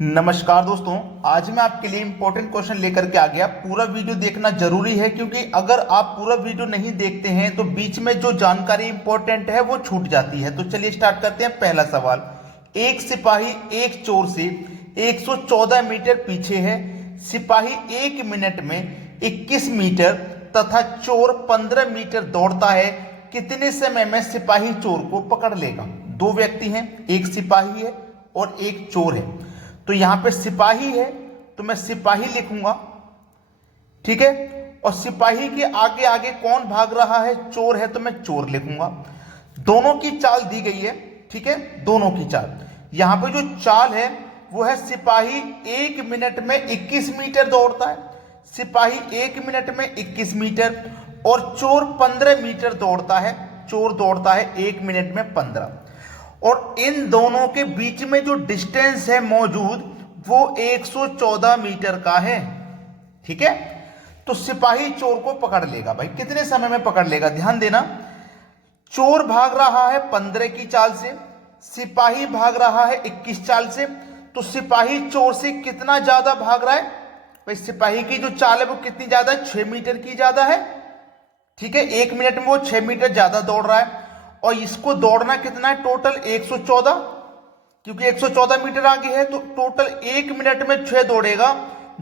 नमस्कार दोस्तों, आज मैं आपके लिए इंपॉर्टेंट क्वेश्चन लेकर के आ गया। पूरा वीडियो देखना जरूरी है क्योंकि अगर आप पूरा वीडियो नहीं देखते हैं तो बीच में जो जानकारी इंपॉर्टेंट है वो छूट जाती है। तो चलिए स्टार्ट करते हैं। पहला सवाल, एक सिपाही एक चोर से 114 मीटर पीछे है। सिपाही 1 मिनट में 21 मीटर तथा चोर 15 मीटर दौड़ता है। कितने समय में सिपाही चोर को पकड़ लेगा? दो व्यक्ति हैं, एक सिपाही है और एक चोर है। तो यहां पे सिपाही है तो मैं सिपाही लिखूंगा, ठीक है। और सिपाही के आगे आगे कौन भाग रहा है? चोर है तो मैं चोर लिखूंगा। दोनों की चाल दी गई है, ठीक है, दोनों की चाल। यहां पे जो चाल है वो है सिपाही 1 मिनट में 21 मीटर दौड़ता है। सिपाही 1 मिनट में 21 मीटर और चोर 15 मीटर दौड़ता है। चोर दौड़ता है 1 मिनट में 15। और इन दोनों के बीच में जो डिस्टेंस है मौजूद वो 114 मीटर का है, ठीक है। तो सिपाही चोर को पकड़ लेगा। भाई कितने समय में पकड़ लेगा? ध्यान देना, चोर भाग रहा है 15 की चाल से, सिपाही भाग रहा है 21 चाल से। तो सिपाही चोर से कितना ज्यादा भाग रहा है? भाई सिपाही की जो चाल है वो कितनी ज्यादा है? 6 मीटर की ज्यादा है, ठीक है। 1 मिनट में वो 6 मीटर ज्यादा दौड़ रहा है। और इसको दौड़ना कितना है? टोटल 114, क्योंकि 114 मीटर आगे है तो टोटल 1 मिनट में 6 दौड़ेगा।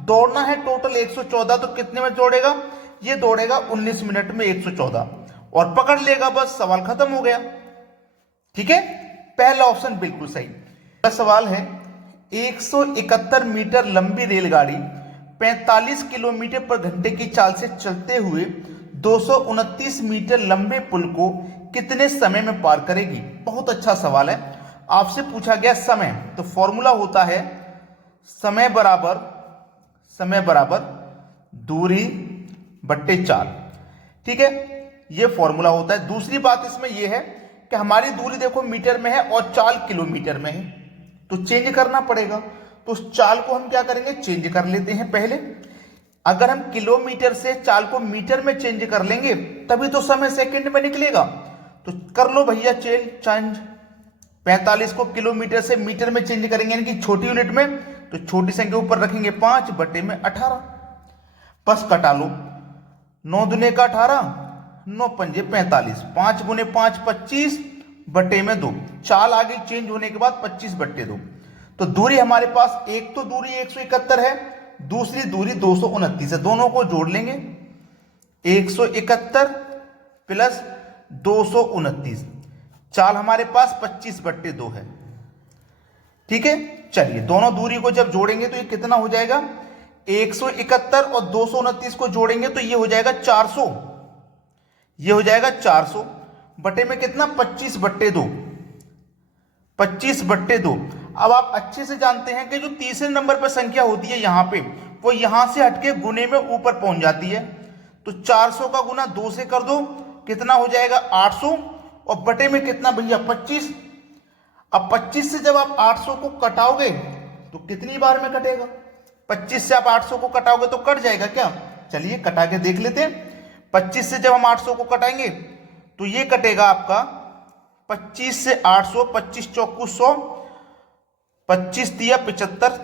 दौड़ना है टोटल 114, तो कितने में दौड़ेगा? ये दौड़ेगा 19 मिनट में 114 और पकड़ लेगा। बस सवाल खत्म हो गया, ठीक है। पहला ऑप्शन बिल्कुल सही। अगला सवाल है, 171 मीटर लंबी रेलगाड़ी 45 किलोमीटर पर घंटे की चाल से चलते हुए 229 मीटर लंबे पुल को कितने समय में पार करेगी? बहुत अच्छा सवाल है। आपसे पूछा गया समय, तो फॉर्मूला होता है समय बराबर दूरी बट्टे चाल, ठीक है। ये फॉर्मूला होता है। दूसरी बात इसमें यह है कि हमारी दूरी देखो मीटर में है और चाल किलोमीटर में है, तो चेंज करना पड़ेगा। तो उस चाल को हम क्या करेंगे? चेंज कर लेते हैं पहले। अगर हम किलोमीटर से चाल को मीटर में चेंज कर लेंगे तभी तो समय सेकंड में निकलेगा। तो कर लो भैया चेंज। 45 को किलोमीटर से मीटर में चेंज करेंगे, यानी कि छोटी यूनिट में, तो छोटी संख्या ऊपर रखेंगे 5 बटे में 18। बस कटा लो, 9 दुने का 18, 9 पंजे 45, 5 गुने 5 25 बटे में 2। चाल आगे चेंज होने के बाद 25 बटे 2। तो दूरी हमारे पास, एक तो दूरी 171 है, दूसरी दूरी 229 है। दोनों को जोड़ लेंगे, 171 प्लस 229। चाल हमारे पास 25 बट्टे 2 है, ठीक है। चलिए दोनों दूरी को जब जोड़ेंगे तो ये कितना हो जाएगा? 171 और 229 को जोड़ेंगे तो ये हो जाएगा 400। ये हो जाएगा 400 बटे में कितना? 25 बट्टे 2। 25 बट्टे 2। अब आप अच्छे से जानते हैं कि जो तीसरे नंबर पर संख्या होती है यहां पे, वो यहां से हटके गुने में ऊपर पहुंच जाती है। तो 400 का गुना 2 से कर दो, कितना हो जाएगा? 800। और बटे में कितना भैया? 25। अब 25 से जब आप 800 को कटाओगे तो कितनी बार में कटेगा? 25 से आप 800 को कटाओगे तो कट जाएगा क्या? चलिए कटा के देख लेते हैं। 25 से जब हम 800 को कटाएंगे तो ये कटेगा आपका 25 से 800, 25 चौकू 100, 25 तिया 75,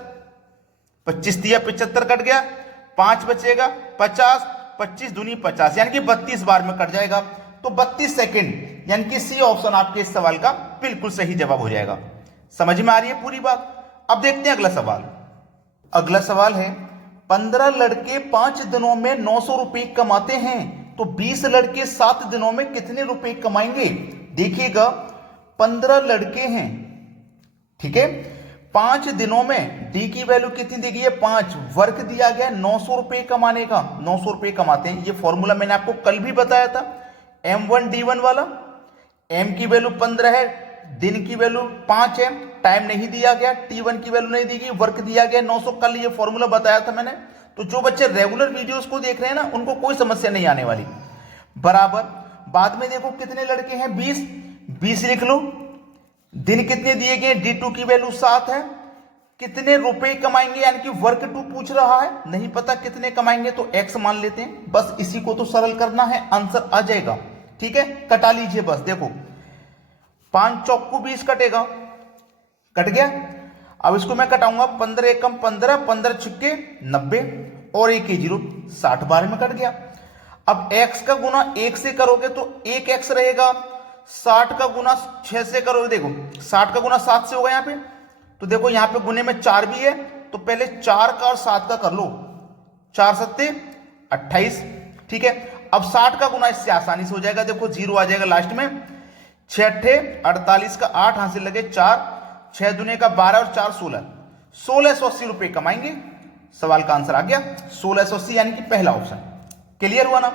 25 तिया 75 कट गया, 5 बचेगा 50, 25 दूनी 50, यानी कि 32 बार में कट जाएगा। तो 32 सेकंड, यानी कि सी ऑप्शन आपके इस सवाल का बिल्कुल सही जवाब हो जाएगा। समझ में आ रही है पूरी बात? अब देखते हैं अगला सवाल। अगला सवाल है, 15 लड़के 5 दिनों में 900 रुपए कमाते हैं, तो 20 लड़के 7 दिनों में कितने रुपए कमाएंगे? देखिएगा, 15 लड़के हैं, ठीक है। 5 दिनों में डी की वैल्यू कितनी दी गई है? 5। वर्क दिया गया 900 रुपए कमाने का, 900 रुपए कमाते हैं। ये फॉर्मूला मैंने आपको कल भी बताया था, M1D1 वाला। M की वैल्यू 15 है, दिन की वैल्यू 5 है, टाइम नहीं दिया गया, T1 की वैल्यू नहीं दी गई, वर्क दिया गया 900। कल ये फॉर्मूला बताया था मैंने। तो जो बच्चे रेगुलर वीडियोस को देख रहे हैं ना, उनको कोई समस्या नहीं आने वाली। बराबर बाद में देखो कितने लड़के हैं? 20 लिख लो। दिन कितने दिए गए? D2 की वैल्यू 7 है। कितने रुपए कमाएंगे, यानी कि वर्क 2 पूछ रहा है, नहीं पता कितने कमाएंगे तो x मान लेते हैं। बस इसी को तो सरल करना है, आंसर आ जाएगा, ठीक है। कटा लीजिए बस, देखो 5 चौकू 20 कटेगा, कट गया। अब इसको मैं कटाऊंगा 15 एकम 15, 15 छिक्के 90 और 1 0 60 बार में कट गया। अब x का गुना 1 से करोगे तो 1x रहेगा, 60 का गुना 6 से करोगे, देखो 60 का गुना 7 से होगा यहाँ पे, तो देखो यहाँ पे गुने में 4 भी है, तो पहले 4 का और 7 का कर लो, 4 सत्ते 28, ठीक है। अब 60 का गुना इससे आसानी से हो जाएगा, देखो 0 आ जाएगा लास्ट में, 6 अट्ठे 48 का 8 हासिल लगे 4, 6 दुने का 12 और 4 16, 1680 रुपए कमाएंगे। सवाल का आंसर आ गया 1680, यानी कि पहला ऑप्शन। क्लियर हुआ ना।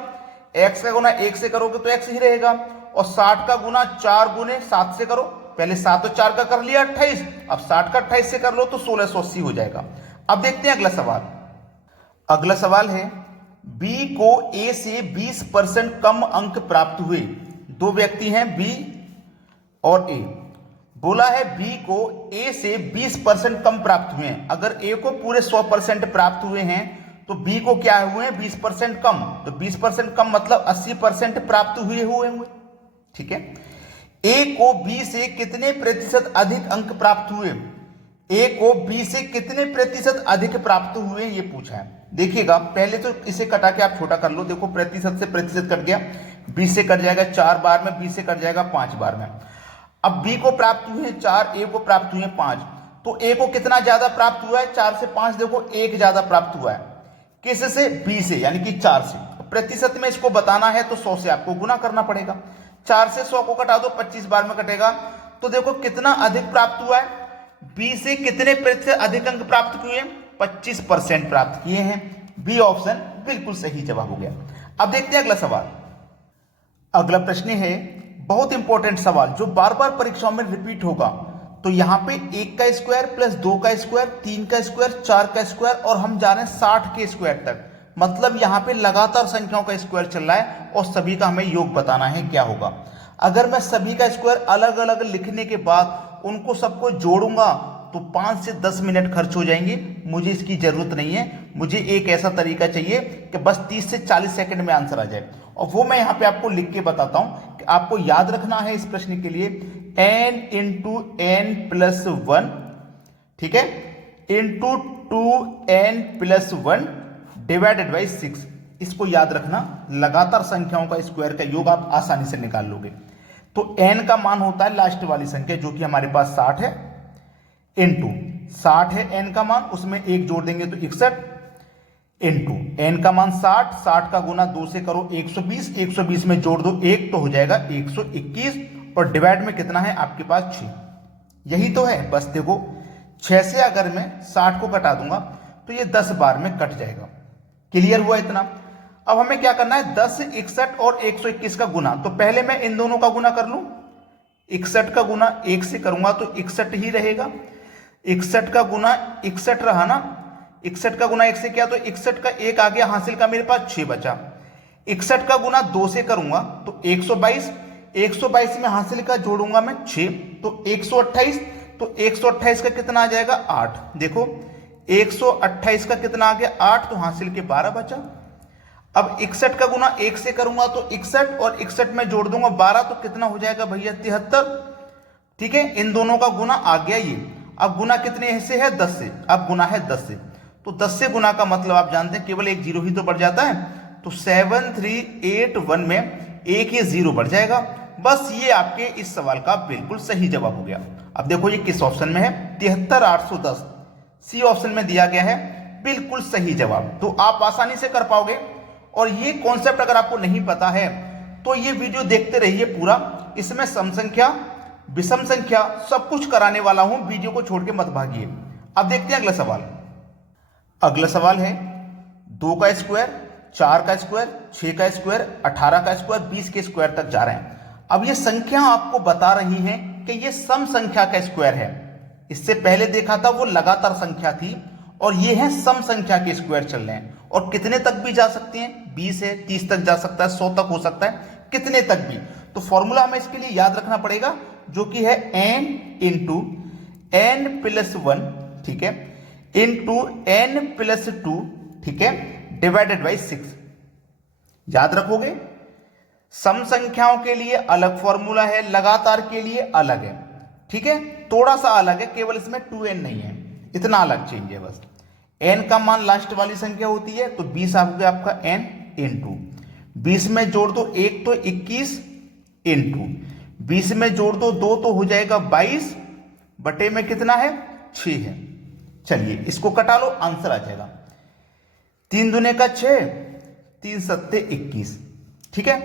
x का गुना 1 से करोगे तो x ही रहेगा, और 60 का गुना 4 गुने 7 से करो, पहले 7 और 4 का कर लिया 28, अब 60 का 28 से कर लो तो 1680 हो जाएगा। अब देखते हैं अगला सवाल। अगला सवाल है b को a से 20% कम अंक प्राप्त हुए। दो व्यक्ति हैं b और a। बोला है b को a से 20% कम प्राप्त हुए हैं। अगर a को पूरे 100% प्राप्त हुए हैं तो b को क्या हुए हैं 20% कम, तो 20% कम मतलब 80% प्राप्त हुए होंगे, ठीक है। a को b से कितने प्रतिशत अधिक अंक प्राप्त हुए, a को b से कितने प्रतिशत अधिक प्राप्त हुए ये पूछा है। देखिएगा पहले तो इसे कटा के आप छोटा कर लो, देखो प्रतिशत से प्रतिशत कट गया, 20 से कट जाएगा 4 बार में, 20 से कट जाएगा 5 बार में। अब b को प्राप्त हुए 4, a को प्राप्त हुए 5, तो a को कितना ज्यादा प्राप्त हुआ है 4 से 5, देखो 1 ज्यादा प्राप्त हुआ है, किससे b से, यानी कि 4 से। प्रतिशत में इसको बताना है तो 100 से आपको गुना करना पड़ेगा, 4 से 100 को कटा दो 25 बार में कटेगा, तो देखो कितना अधिक प्राप्त हुआ है, b से कितने प्रतिशत अधिक अंक प्राप्त किए, 25% प्राप्त किए हैं। बी ऑप्शन बिल्कुल सही जवाब हो गया। अब देखते हैं अगला सवाल। अगला प्रश्न है बहुत इंपॉर्टेंट सवाल जो बार बार परीक्षाओं में रिपीट होगा। तो यहां पे 1 का स्क्वायर प्लस 2 का स्क्वायर, 3 का स्क्वायर, 4 का स्क्वायर और हम जा रहे हैं 60 के स्क्वायर तक, मतलब यहां पे लगातार संख्याओं का स्क्वायर चल रहा है और सभी का हमें योग बताना है क्या होगा। अगर मैं सभी का स्क्वायर अलग अलग लिखने के बाद उनको सबको जोड़ूंगा तो 5 से 10 मिनट खर्च हो जाएंगे, मुझे इसकी जरूरत नहीं है। मुझे एक ऐसा तरीका चाहिए कि बस 30 से 40 सेकंड में आंसर आ जाए, और वो मैं यहां पे आपको लिख के बताता हूं कि आपको याद रखना है इस प्रश्न के लिए n इंटू एन प्लस 1, ठीक है, into 2n plus 1 divided by 6। इसको याद रखना, लगातार संख्याओं का स्क्वायर का योग आप आसानी से निकाल लोगे। तो n का मान होता है लास्ट वाली संख्या जो कि हमारे पास 60 है, इंटू 60 है n का मान, उसमें 1 जोड़ देंगे तो 61, इंटू n का मान 60, 60 का गुना 2 से करो 120, 120 में जोड़ दो 1 तो हो जाएगा 121, और डिवाइड में कितना है आपके पास 6, यही तो है। बस देखो 6 से अगर मैं 60 को कटा दूंगा तो ये 10 बार में कट जाएगा। क्लियर हुआ इतना। अब हमें क्या करना है 10, 61 और 121 का गुना, तो पहले मैं इन दोनों का गुना कर लूं। 61 का गुना 1 से करूंगा तो 61 ही रहेगा, 61 का गुना 61 रहा ना, 61 का गुना 1 से किया तो 61 का 1 आ गया, हासिल का मेरे पास 6 बचा। 61 का गुना 2 से करूंगा तो 122, 122 में हासिल का जोड़ूंगा मैं 6 तो 128, तो 128 का कितना आ जाएगा 8। देखो 128 का कितना आ गया 8, तो हासिल के 12 बचा। अब 61 का गुना 1 से करूंगा तो 61, और 61 में जोड़ दूंगा 12 तो कितना हो जाएगा भैया 73, ठीक है। इन दोनों का गुना आ गया ये। अब गुना कितने से है 10 से, अब गुना है 10 से, तो 10 से गुना का मतलब आप जानते हैं केवल एक जीरो ही तो बढ़ जाता है, तो 7381 में एक ही जीरो बढ़ जाएगा। बस ये आपके इस सवाल का बिल्कुल सही जवाब हो गया। अब देखो ये किस ऑप्शन में है 73810, सी ऑप्शन में दिया गया है बिल्कुल सही जवाब। तो आप आसानी से कर पाओगे। और ये कॉन्सेप्ट अगर आपको नहीं पता है तो ये वीडियो देखते रहिए पूरा, इसमें सम संख्या विषम संख्या सब कुछ कराने वाला हूं, वीडियो को छोड़ के मत भागिए। अब देखते हैं अगला सवाल। अगला सवाल है 2 का स्क्वायर, 4 का स्क्वायर, 6 का स्क्वायर, 18 का स्क्वायर, 20 के स्क्वायर तक जा रहे हैं। अब ये संख्या आपको बता रही है कि ये सम संख्या का स्क्वायर है। इससे पहले देखा था वो लगातार संख्या थी, और ये है सम संख्या के स्क्वायर चल रहे हैं, और कितने तक भी जा सकते हैं 20 है, 30 तक जा सकता है, 100 तक हो सकता है, कितने तक भी। तो फॉर्मूला हमें इसके लिए याद रखना पड़ेगा जो कि है n इंटू एन प्लस 1, ठीक है, इंटू एन प्लस 2, ठीक है, डिवाइडेड बाई 6। याद रखोगे सम संख्याओं के लिए अलग फॉर्मूला है, लगातार के लिए अलग है, ठीक है, थोड़ा सा अलग है, केवल इसमें 2n नहीं है। इतना अलग चेंज है बस। n का मान लास्ट वाली संख्या होती है तो 20 आ गया आपका n इंटू 20 में जोड़ दो 1 तो 21 इंटू 20 में जोड़ दो 2 तो हो जाएगा 22 बटे में कितना है 6 है। चलिए इसको कटा लो, आंसर आ जाएगा 3 दूने का 6, 3 सत्ते 21, ठीक है।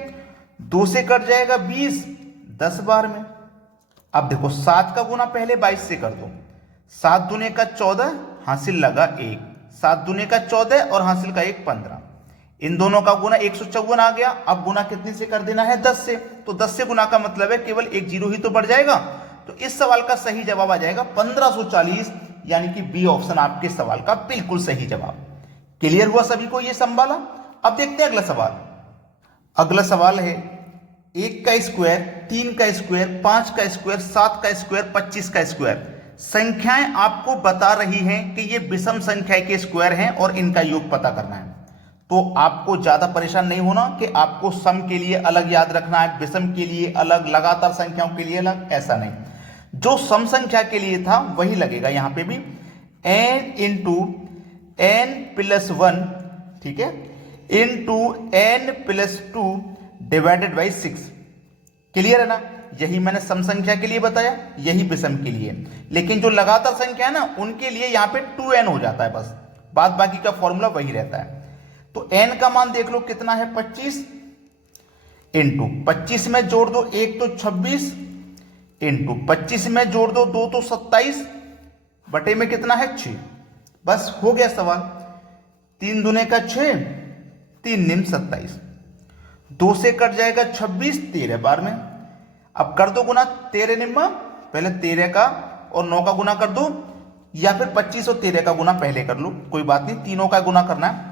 2 से कट जाएगा 20, 10 बार में। अब देखो 7 का गुना पहले 22 से कर दो, 7 दूने का 14, हासिल लगा 1, 7 दूने का 14 और हासिल का 1 15, इन दोनों का गुना 154 आ गया। अब गुना कितने से कर देना है 10 से, तो 10 से गुना का मतलब है केवल एक जीरो ही तो बढ़ जाएगा। तो इस सवाल का सही जवाब आ जाएगा 1540, यानी कि बी ऑप्शन आपके सवाल का बिल्कुल सही जवाब। क्लियर हुआ सभी को ये संभाला। अब देखते हैं अगला सवाल। अगला सवाल है 1 का स्क्वायर, 3 का स्क्वायर, 5 का स्क्वायर, 7 का स्क्वायर, 25 का स्क्वायर। संख्याएं आपको बता रही हैं कि ये विषम संख्या के स्क्वायर हैं और इनका योग पता करना है। तो आपको ज्यादा परेशान नहीं होना कि आपको सम के लिए अलग याद रखना है, विषम के लिए अलग, लगातार संख्याओं के लिए अलग, ऐसा नहीं। जो सम संख्या के लिए था वही लगेगा यहां पे भी, n इंटू n प्लस 1, ठीक है, into n plus 2 divided by 6। Clear है ना। यही मैंने सम संख्या के लिए बताया, यही विषम के लिए। लेकिन जो लगातार संख्या है ना उनके लिए यहां पे 2n हो जाता है बस, बाद बाकी का फॉर्मूला वही रहता है। तो n का मान देख लो कितना है 25, इंटू 25 में जोड़ दो 1 तो 26, इंटू 25 में जोड़ दो 2 तो 27, बटे में कितना है 6। बस हो गया सवाल। 3 दूने का 6, 3 निम 27, 2 से कट जाएगा 26, 13 बार में। अब कर दो गुना 13 निम्मा, पहले 13 का और 9 का गुना कर दो, या फिर 25 और 13 का गुना पहले कर लो, कोई बात नहीं, तीनों का गुना करना है।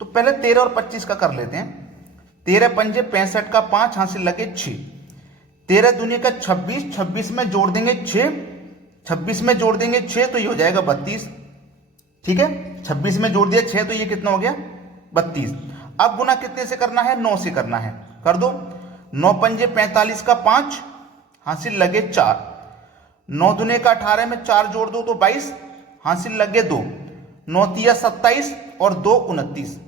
तो पहले 13 और 25 का कर लेते हैं। 13 पंजे 65 का 5, हासिल लगे 6, 13 दूनी का 26, 26 में जोड़ देंगे 6, 26 में जोड़ देंगे 6 तो ये हो जाएगा 32, ठीक है। 26 में जोड़ दिया 6 तो ये कितना हो गया 32। अब गुना कितने से करना है 9 से करना है, कर दो। 9 पंजे 45 का 5, हासिल लगे 4, 9 दूने का 18 में 4 जोड़ दो तो 22, हासिल लगे 2, 9 तिया 27 और 2 29।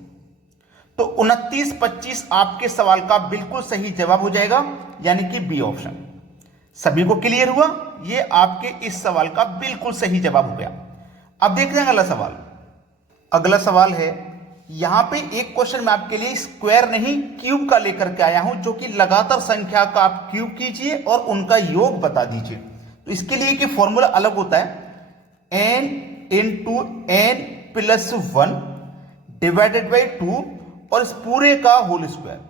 तो 29 25 आपके सवाल का बिल्कुल सही जवाब हो जाएगा, यानी कि बी ऑप्शन। सभी को क्लियर हुआ, ये आपके इस सवाल का बिल्कुल सही जवाब हो गया। अब देखते हैं अगला सवाल। अगला सवाल है, यहां पे एक क्वेश्चन मैं आपके लिए स्क्वायर नहीं क्यूब का लेकर के आया हूं, जो कि लगातार संख्या का आप क्यूब कीजिए और उनका योग बता दीजिए। तो इसके लिए कि फॉर्मूला अलग होता है, n into n plus 1 divided by 2 और इस पूरे का होल स्क्वायर,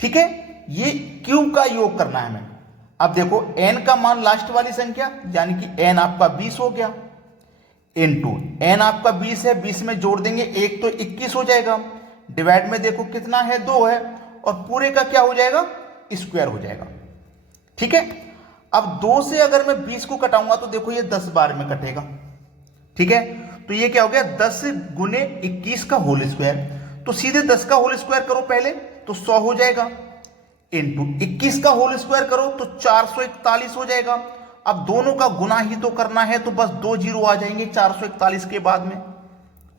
ठीक है। ये क्यूब का योग करना है हमें। अब देखो n का मान लास्ट वाली संख्या, यानी कि n आपका 20 हो गया, इंटू n आपका 20 है, 20 में जोड़ देंगे 1 तो 21 हो जाएगा, डिवाइड में देखो कितना है 2 है, और पूरे का क्या हो जाएगा स्क्वायर हो जाएगा, ठीक है। अब 2 से अगर मैं 20 को कटाऊंगा तो देखो ये 10 बार में कटेगा, ठीक है। तो ये क्या हो गया 10 गुने 21 का होल स्क्वायर, तो सीधे 10 का होल स्क्वायर करो पहले तो 100 हो जाएगा, इंटू 21 का होल स्क्वायर करो तो 441 हो जाएगा। अब दोनों का गुना ही तो करना है, तो बस 2 जीरो आ जाएंगे 441 के बाद में,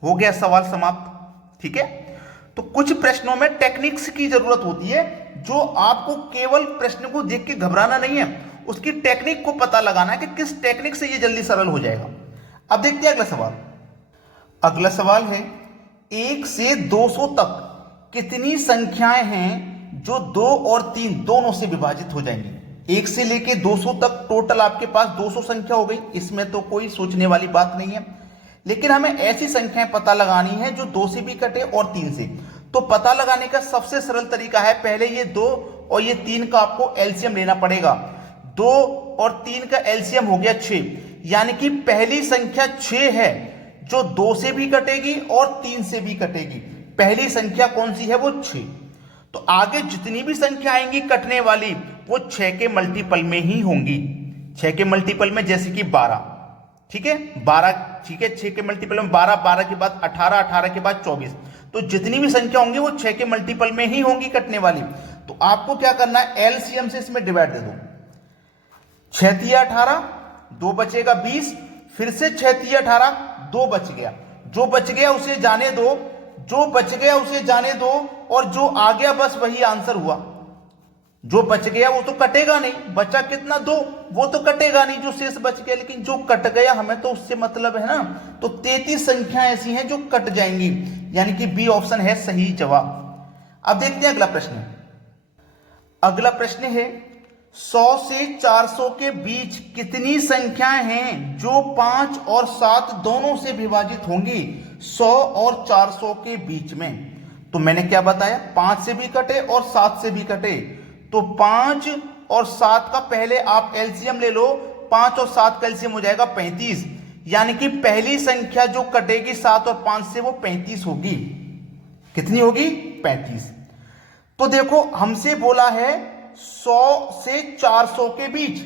हो गया सवाल समाप्त, ठीक है। तो कुछ प्रश्नों में टेक्निक्स की जरूरत होती है, जो आपको केवल प्रश्न को देख के घबराना नहीं है, उसकी टेक्निक को पता लगाना है कि किस टेक्निक से ये जल्दी सरल हो जाएगा। अब देखते हैं अगला सवाल। अगला सवाल है 1 से 200 तक कितनी संख्याएं हैं जो 2 और 3 दोनों से विभाजित हो जाएंगी। 1 से लेके 200 तक टोटल आपके पास 200 संख्या हो गई, इसमें तो कोई सोचने वाली बात नहीं है। लेकिन हमें ऐसी संख्याएं पता लगानी है जो 2 से भी कटे और 3 से। तो पता लगाने का सबसे सरल तरीका है, पहले ये 2 और ये 3 का आपको एलसीएम लेना पड़ेगा। 2 और 3 का एलसीएम हो गया 6, यानी कि पहली संख्या 6 है जो 2 से भी कटेगी और 3 से भी कटेगी। पहली संख्या कौन सी है, वो 6। तो आगे जितनी भी संख्या आएंगी कटने वाली वो 6 के मल्टीपल में ही होंगी। 6 के मल्टीपल में जैसे कि 12, ठीक है, 12, ठीक है, 6 के मल्टीपल में 12, 12 के बाद 18, 18 के बाद 24। तो जितनी भी संख्या होंगी वो 6 के मल्टीपल में ही होंगी कटने वाली। तो आपको क्या करना है, एलसीएम से इसमें डिवाइड दे दो। 6 तिया 18, 2 बचेगा 20, फिर से 6 3 18, 2 बच गया, जो बच गया उसे जाने दो, जो बच गया उसे जाने दो, और जो आ गया बस वही आंसर हुआ। जो बच गया वो तो कटेगा नहीं, बचा कितना 2, वो तो कटेगा नहीं जो शेष बच गया, लेकिन जो कट गया हमें तो उससे मतलब है ना। तो 33 संख्या ऐसी हैं जो कट जाएंगी, यानी कि बी ऑप्शन है सही जवाब। अब देखते हैं अगला प्रश्न। अगला प्रश्न है 100 से 400 के बीच कितनी संख्याएं हैं जो 5 और 7 दोनों से विभाजित होंगी 100 और 400 के बीच में। तो मैंने क्या बताया, 5 से भी कटे और 7 से भी कटे, तो 5 और 7 का पहले आप एलसीएम ले लो, 5 और 7 का एलसीएम हो जाएगा 35, यानी कि पहली संख्या जो कटेगी 7 और 5 से वो 35 होगी। कितनी होगी, 35। तो देखो हमसे बोला है 100 से 400 के बीच,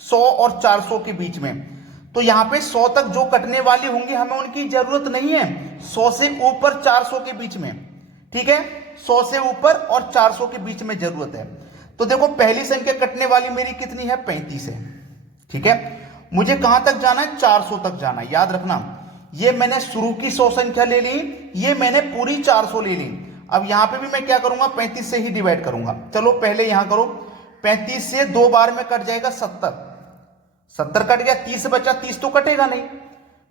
100 और 400 के बीच में, तो यहां पे 100 तक जो कटने वाली होंगी हमें उनकी जरूरत नहीं है, 100 से ऊपर 400 के बीच में, ठीक है, 100 से ऊपर और 400 के बीच में जरूरत है। तो देखो पहली संख्या कटने वाली मेरी कितनी है, 35 है, ठीक है। मुझे कहां तक जाना है, 400 तक जाना है। याद रखना, ये मैंने शुरू की 100 संख्या ले ली, ये मैंने पूरी 400 ले ली। अब यहां पे भी मैं क्या करूंगा, 35 से ही डिवाइड करूंगा। चलो पहले यहां करो, 35 से 2 बार में कट जाएगा 70, 70 कट गया, 30 बचा, 30 तो कटेगा नहीं,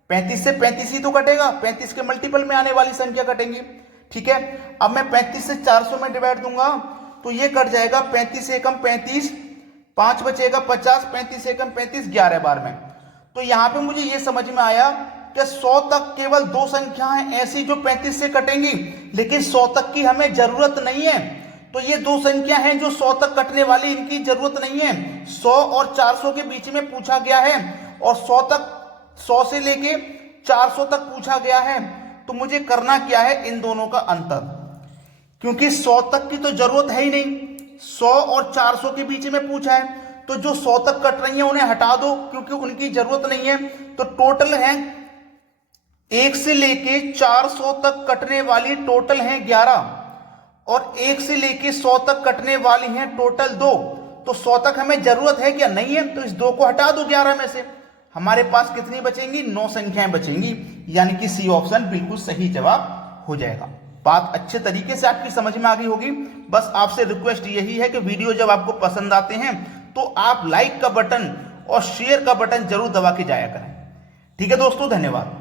35 से 35 ही तो कटेगा, 35 के मल्टीपल में आने वाली संख्या कटेंगी, ठीक है। अब मैं 35 से 400 में डिवाइड दूंगा तो ये कट जाएगा, 35 से कम 35, 5 बचेगा 50, 35 से कम 35, 11 बार में। तो यहां पे मुझे ये समझ में आया कि 100 तक केवल 2 संख्याएं ऐसी जो 35 से कटेंगी, लेकिन 100 तक की हमें जरूरत नहीं है। तो ये 2 संख्या हैं जो 100 तक कटने वाली, इनकी जरूरत नहीं है। 100 और 400 के बीच में पूछा गया है और 100 से लेके 400 तक पूछा गया है, तो मुझे करना क्या है, इन दोनों का अंतर, क्योंकि 100 तक की तो जरूरत है ही नहीं, 100 और 400 के बीच में पूछा है, तो जो 100 तक कट रही है उन्हें हटा दो क्योंकि उनकी जरूरत नहीं है। तो टोटल है 1 से लेके 400 तक कटने वाली टोटल है 11, और 1 से लेके 100 तक कटने वाली है टोटल 2। तो 100 तक हमें जरूरत है क्या, नहीं है, तो इस 2 को हटा दो 11 में से, हमारे पास कितनी बचेंगी, 9 संख्याएं बचेंगी, यानी कि सी ऑप्शन बिल्कुल सही जवाब हो जाएगा। बात अच्छे तरीके से आपकी समझ में आ गई होगी। बस आपसे रिक्वेस्ट यही है कि वीडियो जब आपको पसंद आते हैं तो आप लाइक का बटन और शेयर का बटन जरूर दबा के जाया करें। ठीक है दोस्तों, धन्यवाद।